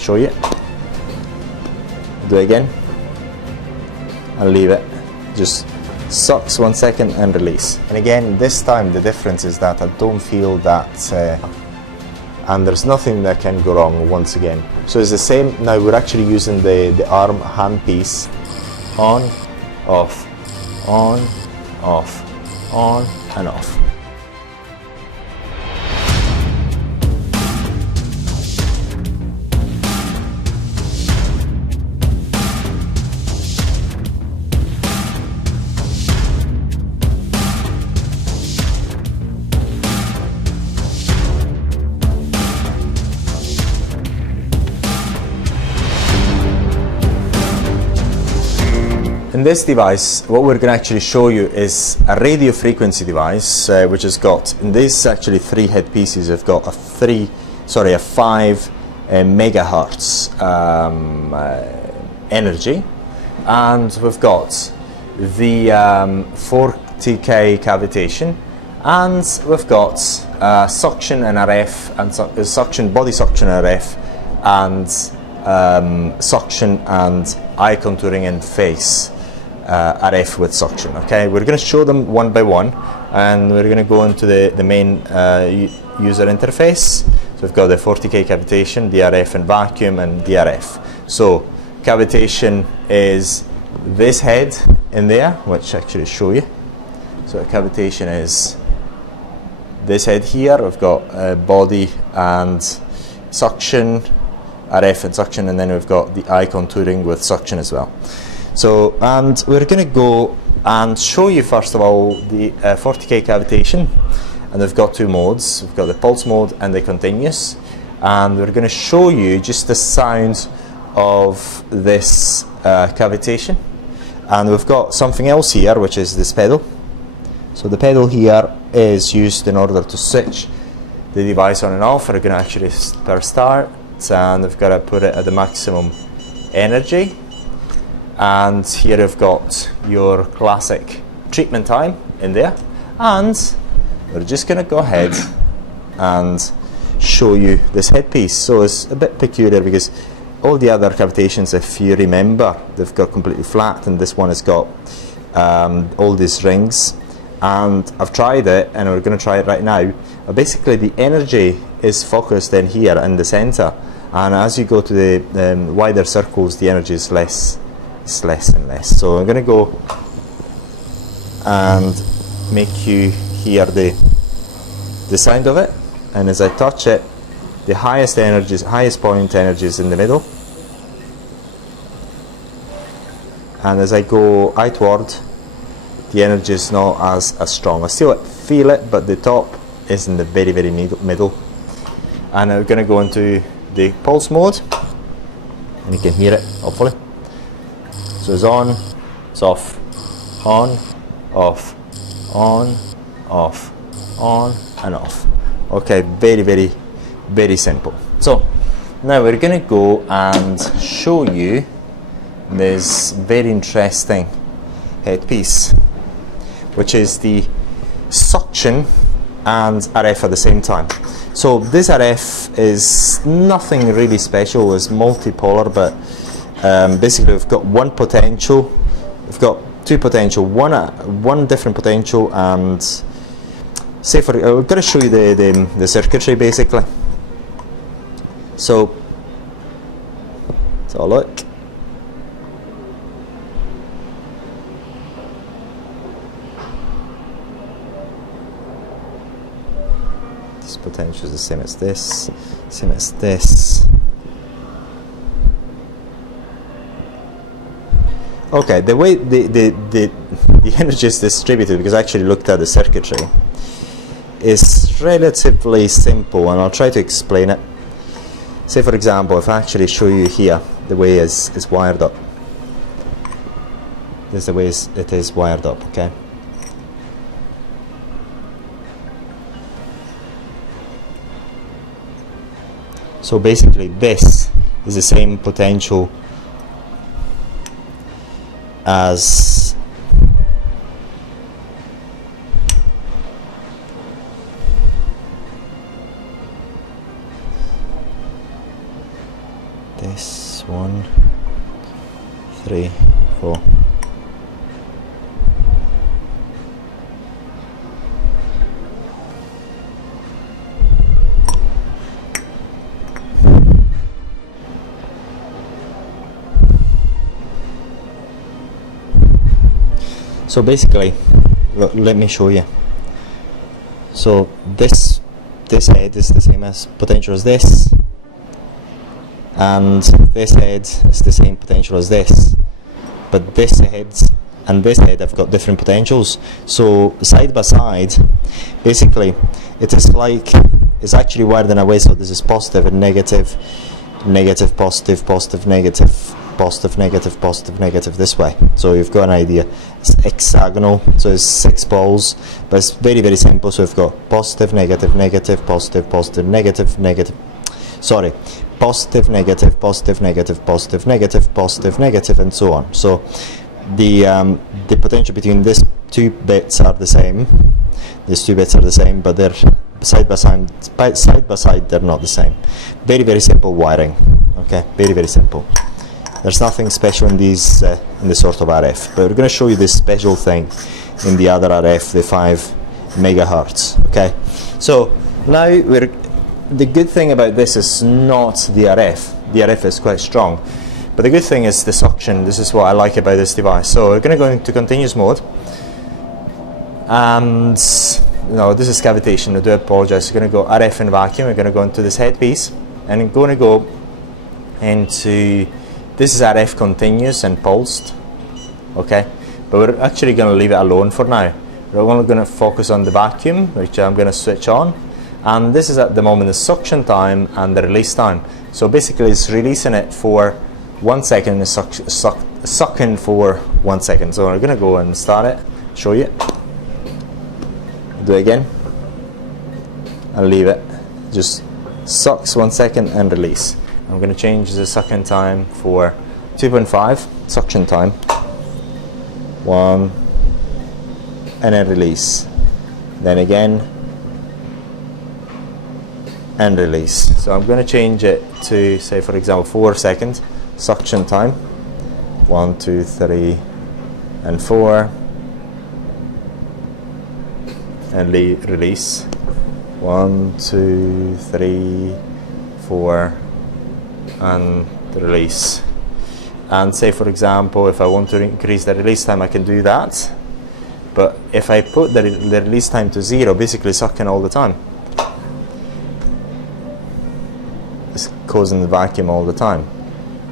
show you. Do it again and leave it. Just sucks 1 second and release. And again, this time the difference is that I don't feel that and there's nothing that can go wrong once again. So it's the same. Now we're actually using the arm hand piece. On, off, on, off, on and off. In this device, what we're going to actually show you is a radio frequency device, which has got, in this actually 3 head pieces, have got a 5 megahertz energy, and we've got the 40K cavitation, and we've got suction and RF, and suction, body suction RF, and suction and eye contouring and face RF with suction. Okay, we're going to show them one by one, and we're going to go into the main user interface. So we've got the 40K cavitation, DRF and vacuum, and DRF. So cavitation is this head in there, which actually show you. So cavitation is this head here. We've got body and suction, RF and suction, and then we've got the eye contouring with suction as well. So, and we're going to go and show you first of all the 40K cavitation, and we've got 2 modes. We've got the pulse mode and the continuous, and we're going to show you just the sound of this cavitation. And we've got something else here, which is this pedal. So the pedal here is used in order to switch the device on and off. We're going to actually start, and we've got to put it at the maximum energy. And here I've got your classic treatment time in there, and we're just going to go ahead and show you this headpiece. So it's a bit peculiar because all the other cavitations, if you remember, they've got completely flat, and this one has got all these rings. And I've tried it, and we're going to try it right now. Basically the energy is focused in here in the center, and as you go to the wider circles, the energy is less. It's less and less. So I'm going to go and make you hear the sound of it, and as I touch it, the highest point energy is in the middle, and as I go outward, the energy is not as strong. I still feel it, but the top is in the very middle. And I'm going to go into the pulse mode, and you can hear it hopefully. So it's on, it's off, on, off, on, off, on and off. Okay, very simple. So now we're going to go and show you this very interesting headpiece, which is the suction and RF at the same time. So this RF is nothing really special. It's multipolar, but basically we've got one potential, we've got 2 potential, one different potential, and say for we're going to show you the circuitry basically. So let's have a look. This potential is the same as this, same as this. Okay, the way the energy is distributed, because I actually looked at the circuitry, is relatively simple, and I'll try to explain it. Say for example, if I actually show you here the way it's wired up. This is the way it is wired up, okay? So basically this is the same potential as this 1, 3, 4. So basically, let me show you. So this head is the same as potential as this, and this head is the same potential as this, but this head and this head have got different potentials. So side by side, basically it is like, it's actually wired in a way so this is positive and negative, negative, positive, positive, negative, positive, negative, positive, negative, this way. So you've got an idea. It's hexagonal, so it's 6 balls, but it's very, very simple. So we've got positive, negative, negative, positive, positive, negative, negative, sorry, positive, negative, positive, negative, positive, negative, positive, negative, and so on. So the potential between these two bits are the same. These two bits are the same, but they're side by side, they're not the same. Very, very simple wiring. Okay, very, very simple. There's nothing special in these in this sort of RF, but we're going to show you this special thing in the other RF, the 5 megahertz. Okay, so now the good thing about this is not the RF. The RF is quite strong, but the good thing is the suction. This is what I like about this device. So we're going to go into continuous mode, and no, this is cavitation. I do apologize. We're going to go RF and vacuum. We're going to go into this headpiece, and I'm going to go into, this is RF continuous and pulsed, okay, but we're actually going to leave it alone for now. We're only going to focus on the vacuum, which I'm going to switch on, and this is at the moment the suction time and the release time. So basically it's releasing it for 1 second and sucking for 1 second. So we're going to go and start it, show you, do it again, and leave it, just sucks 1 second and release. I'm going to change the suction time for 2.5 suction time, 1, and then release, then again and release. So I'm going to change it to, say for example, 4 seconds suction time, 1, 2, 3, and 4, and release, 1, 2, 3, 4, and release. And say for example, if I want to increase the release time, I can do that, but if I put the release time to 0, basically sucking all the time, it's causing the vacuum all the time.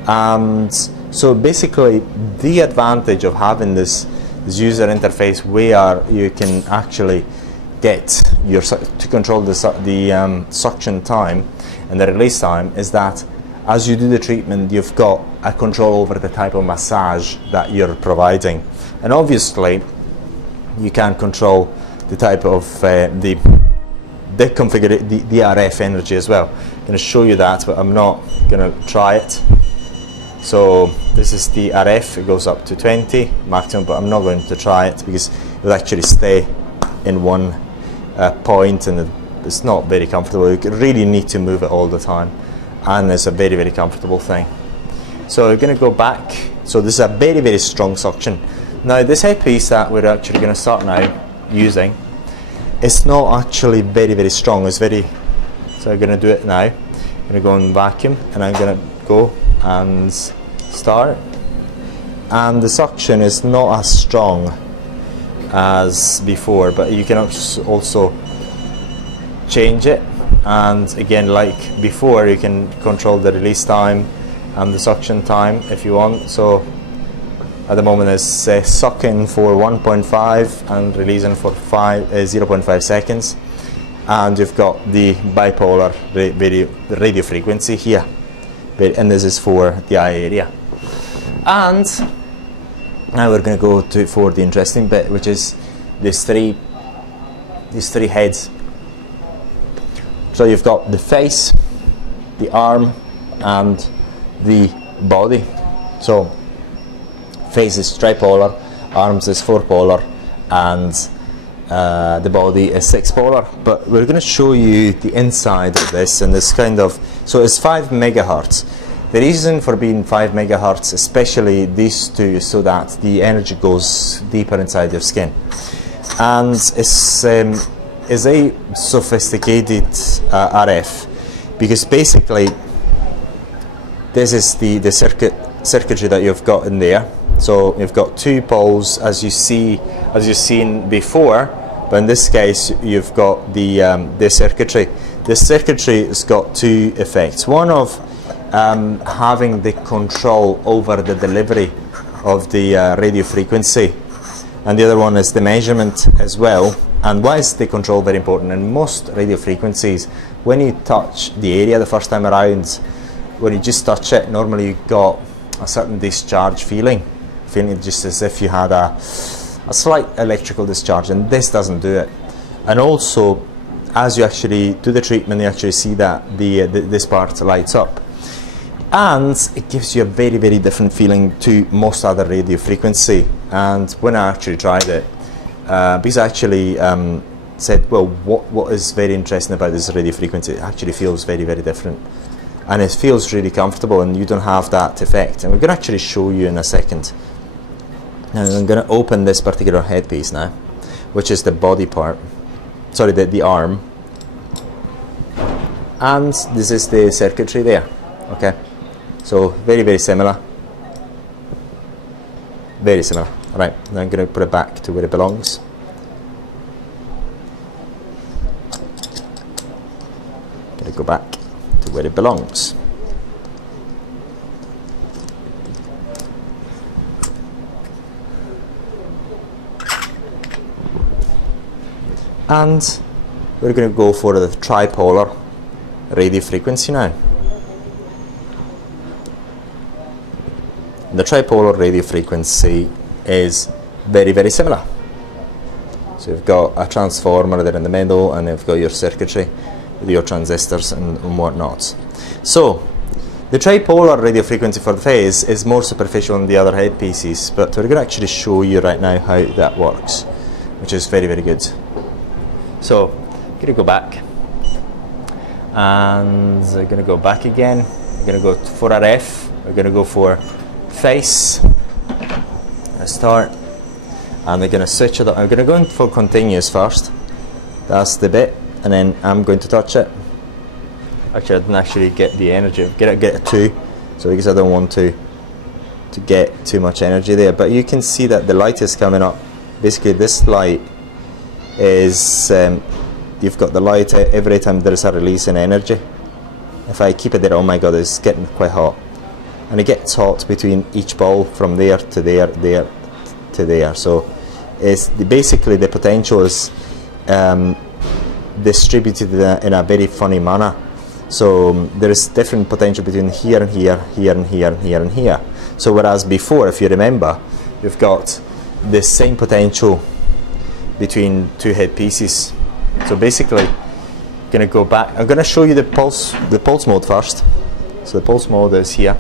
And so basically the advantage of having this user interface where you can actually get your to control the suction time and the release time is that as you do the treatment, you've got a control over the type of massage that you're providing, and obviously you can control the type of the RF energy as well. I'm going to show you that, but I'm not going to try it. So this is the RF, it goes up to 20 maximum, but I'm not going to try it because it will actually stay in one point, and it's not very comfortable. You really need to move it all the time, and it's a very, very comfortable thing. So we're going to go back. So this is a very, very strong suction. Now this headpiece that we're actually going to start now using, it's not actually very, very strong. It's very, so I'm going to do it now. I'm going to go in vacuum, and I'm going to go and start, and the suction is not as strong as before, but you can also change it, and again, like before, you can control the release time and the suction time if you want. So at the moment it's sucking for 1.5 and releasing for 0.5 seconds, and you've got the bipolar radio frequency here, and this is for the eye area. And now we're going to go for the interesting bit, which is these three heads. So you've got the face, the arm, and the body. So face is tripolar, arms is 4-polar, and the body is 6-polar. But we're going to show you the inside of this, and this kind of, so it's 5 megahertz. The reason for being 5 megahertz, especially these two, is so that the energy goes deeper inside your skin. And it's a sophisticated RF, because basically this is the circuitry that you've got in there. So you've got two poles, as you've seen before, but in this case you've got the circuitry. The circuitry has got two effects. One of having the control over the delivery of the radio frequency, and the other one is the measurement as well. And why is the control very important? In most radio frequencies, when you touch the area the first time around, when you just touch it, normally you got a certain discharge feeling just as if you had a slight electrical discharge, and this doesn't do it. And also, as you actually do the treatment, you actually see that this part lights up, and it gives you a very, very different feeling to most other radio frequency. And when I actually tried it, because I actually said, well, what is very interesting about this radio frequency? It actually feels very, very different, and it feels really comfortable, and you don't have that effect. And we're going to actually show you in a second. And I'm going to open this particular headpiece now, which is the body part, sorry, the arm, and this is the circuitry there. Okay, so very, very similar, very similar. All right, now I'm going to put it back to where it belongs. Going to go back to where it belongs. And we're going to go for the tripolar radio frequency now. The tripolar radio frequency is very, very similar. So you've got a transformer there in the middle, and you've got your circuitry with your transistors and whatnot. So the tripolar radio frequency for the phase is more superficial than the other headpieces, but we're going to actually show you right now how that works, which is very, very good. So I'm going to go back, and we're going to go back again. We're going to go for RF. We're going to go for face. Start, and we're going to switch it up. I'm going to go in for continuous first. That's the bit, and then I'm going to touch it. Actually, I didn't actually get the energy. Get a 2, so because I don't want to get too much energy there. But you can see that the light is coming up. Basically, this light is you've got the light every time there is a release in energy. If I keep it there, oh my god, it's getting quite hot, and it gets hot between each ball from there to there, there to there. So it's basically the potential is distributed in a very funny manner. So there is different potential between here and here, here and here and here and here. So whereas before, if you remember, you've got the same potential between two headpieces. So basically, I'm going to go back. I'm going to show you the pulse mode first. So the pulse mode is here.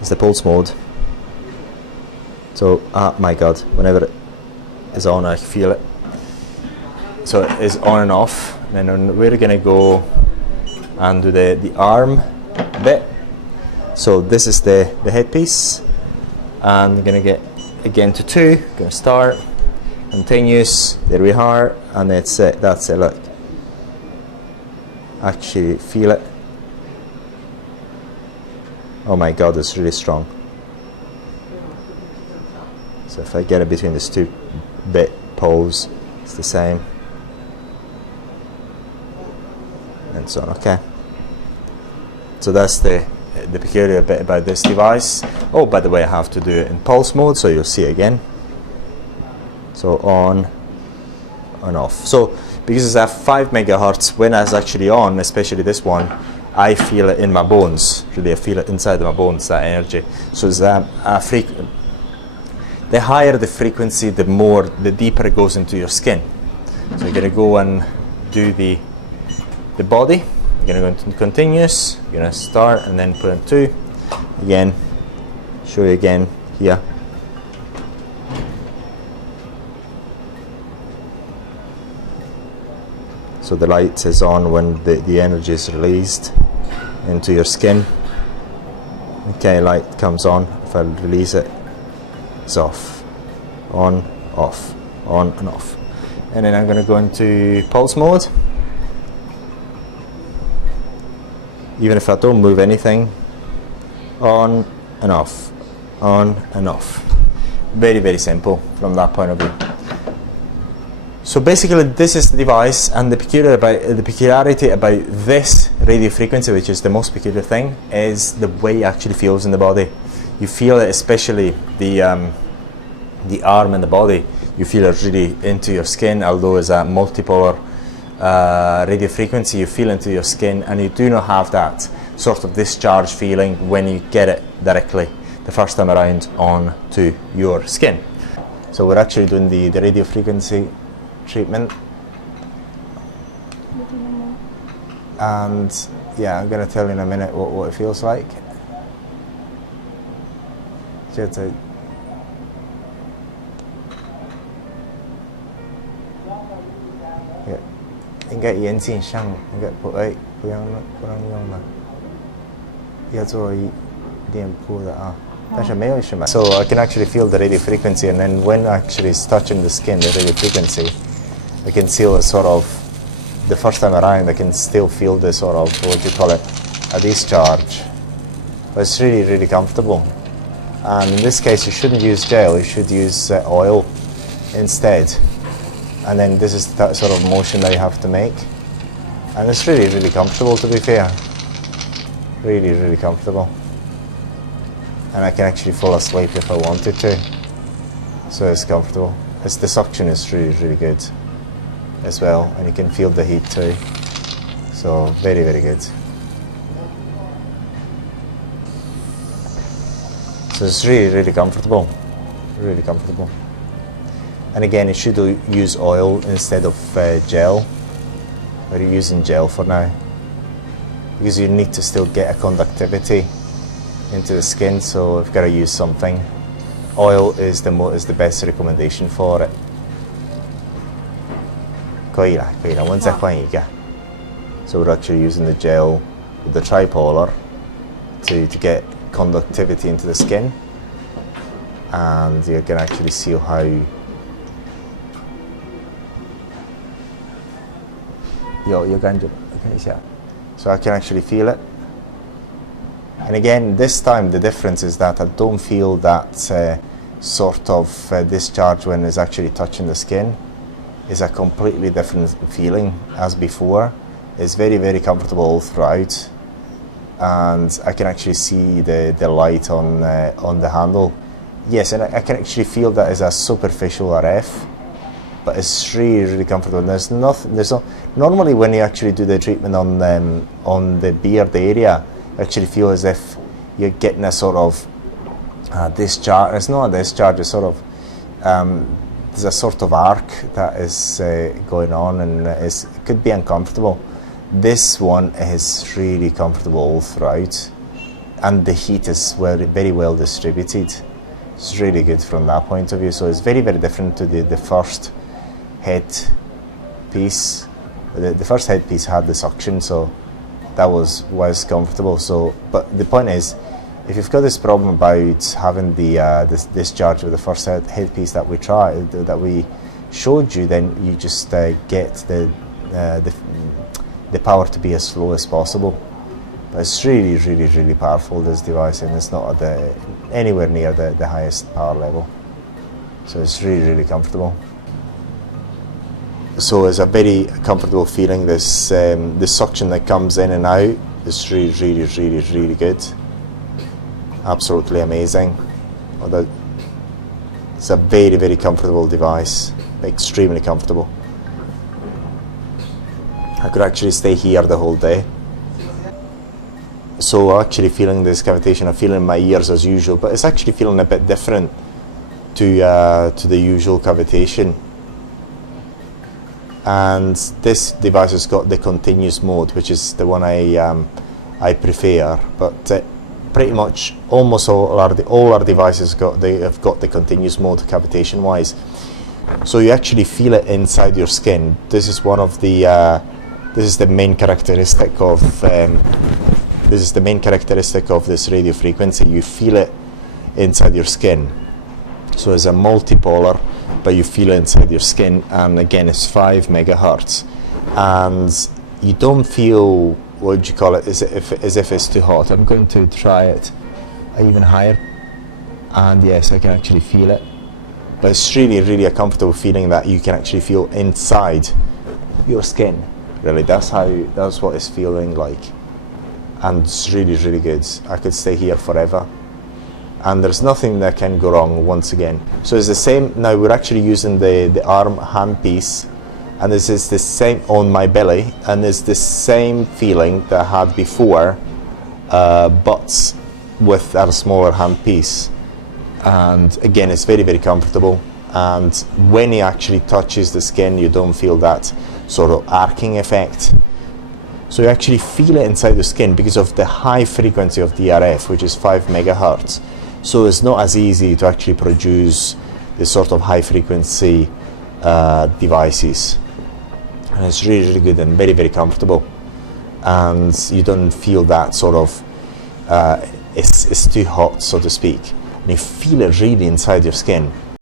It's the pulse mode. So, my god, whenever it is on, I feel it. So it is on and off. And then we're going to go and do the arm bit. So this is the headpiece. And I'm going to get again to 2. Going to start. Continuous. There we are. And that's it. That's it. Look. Actually feel it. Oh my god, it's really strong. So if I get it between these 2 bit poles, it's the same. And so on, okay. So that's the peculiar bit about this device. Oh, by the way, I have to do it in pulse mode, so you'll see again. So on and off. So because it's at 5 megahertz, when it's actually on, especially this one, I feel it in my bones. Really, I feel it inside my bones, that energy. So it's the higher the frequency, the deeper it goes into your skin. So you're going to go and do the body. You're going to go into continuous. You're going to start and then put in 2. Again, show you again here. So the light is on when the energy is released. into your skin. Okay, light comes on. If I release it, it's off. On, off, on and off. And then I'm going to go into pulse mode. Even if I don't move anything, on and off, on and off. Very, very simple from that point of view. So basically this is the device, and the peculiarity about this radio frequency, which is the most peculiar thing, is the way it actually feels in the body. You feel it, especially the arm and the body. You feel it really into your skin, although it's a multipolar radio frequency. You feel into your skin, and you do not have that sort of discharge feeling when you get it directly the first time around onto your skin. So we're actually doing the radio frequency treatment, and yeah, I'm going to tell you in a minute what it feels like. Just应该严谨上，应该不让用了，要做一点铺的啊。但是没有什么。So I can actually feel the radio frequency, and then when actually it's touching the skin, the radio frequency, I can feel a sort of, the first time around, I can still feel the sort of, what do you call it, a discharge. But it's really, really comfortable. And in this case, you shouldn't use gel, you should use oil instead. And then this is that sort of motion that you have to make. And it's really, really comfortable, to be fair. Really, really comfortable. And I can actually fall asleep if I wanted to. So it's comfortable. The suction is really, really good as well. And you can feel the heat too. So very, very good. So it's really, really comfortable. Really comfortable. And again, you should use oil instead of gel. We're using gel for now, because you need to still get a conductivity into the skin, so we've got to use something. Oil is the best recommendation for it. 可以啦，我再换一个. So we're actually using the gel with the tripolar to get conductivity into the skin, and you can actually see how so I can actually feel it. And again, this time the difference is that I don't feel that sort of discharge when it's actually touching the skin. It's a completely different feeling as before. It's very, very comfortable all throughout, and I can actually see the light on the handle. Yes, and I can actually feel that as a superficial RF, but it's really, really comfortable. There's no normally when you actually do the treatment on the beard area, you actually feel as if you're getting a sort of discharge. It's not a discharge, it's sort of there's a sort of arc that is going on, and it could be uncomfortable. This one is really comfortable all throughout, and the heat is very well distributed. It's really good from that point of view. So it's very, very different to the first head piece. The first headpiece had the suction, so that was comfortable. So, but the point is, if you've got this problem about having this discharge with the first headpiece that we showed you, then you just get the power to be as slow as possible. But it's really, really, really powerful, this device, and it's not anywhere near the highest power level. So it's really, really comfortable. So it's a very comfortable feeling. This suction that comes in and out is really, really, really, really good. Absolutely amazing. It's a very, very comfortable device. Extremely comfortable. I could actually stay here the whole day. So actually feeling this cavitation, I'm feeling my ears as usual, but it's actually feeling a bit different to the usual cavitation. And this device has got the continuous mode, which is the one I prefer. But pretty much almost all our devices have got the continuous mode cavitation wise. So you actually feel it inside your skin. This is one of the this is the main characteristic of this is the main characteristic of this radio frequency. You feel it inside your skin. So it's a multipolar, but you feel it inside your skin, and again it's 5 megahertz, and you don't feel, what would you call it, as if it's too hot. I'm going to try it even higher, and yes, I can actually feel it. But it's really a comfortable feeling that you can actually feel inside your skin. Really, that's what it's feeling like, and it's really good. I could stay here forever, and there's nothing that can go wrong once again. So it's the same. Now we're actually using the arm hand piece, and this is the same on my belly, and it's the same feeling that I had before, but with a smaller hand piece. And again, it's very comfortable, and when it actually touches the skin, you don't feel that sort of arcing effect. So you actually feel it inside the skin because of the high frequency of the RF, which is 5 megahertz. So it's not as easy to actually produce this sort of high frequency devices. And it's really good and very comfortable, and you don't feel that sort of it's too hot, so to speak, and you feel it really inside your skin.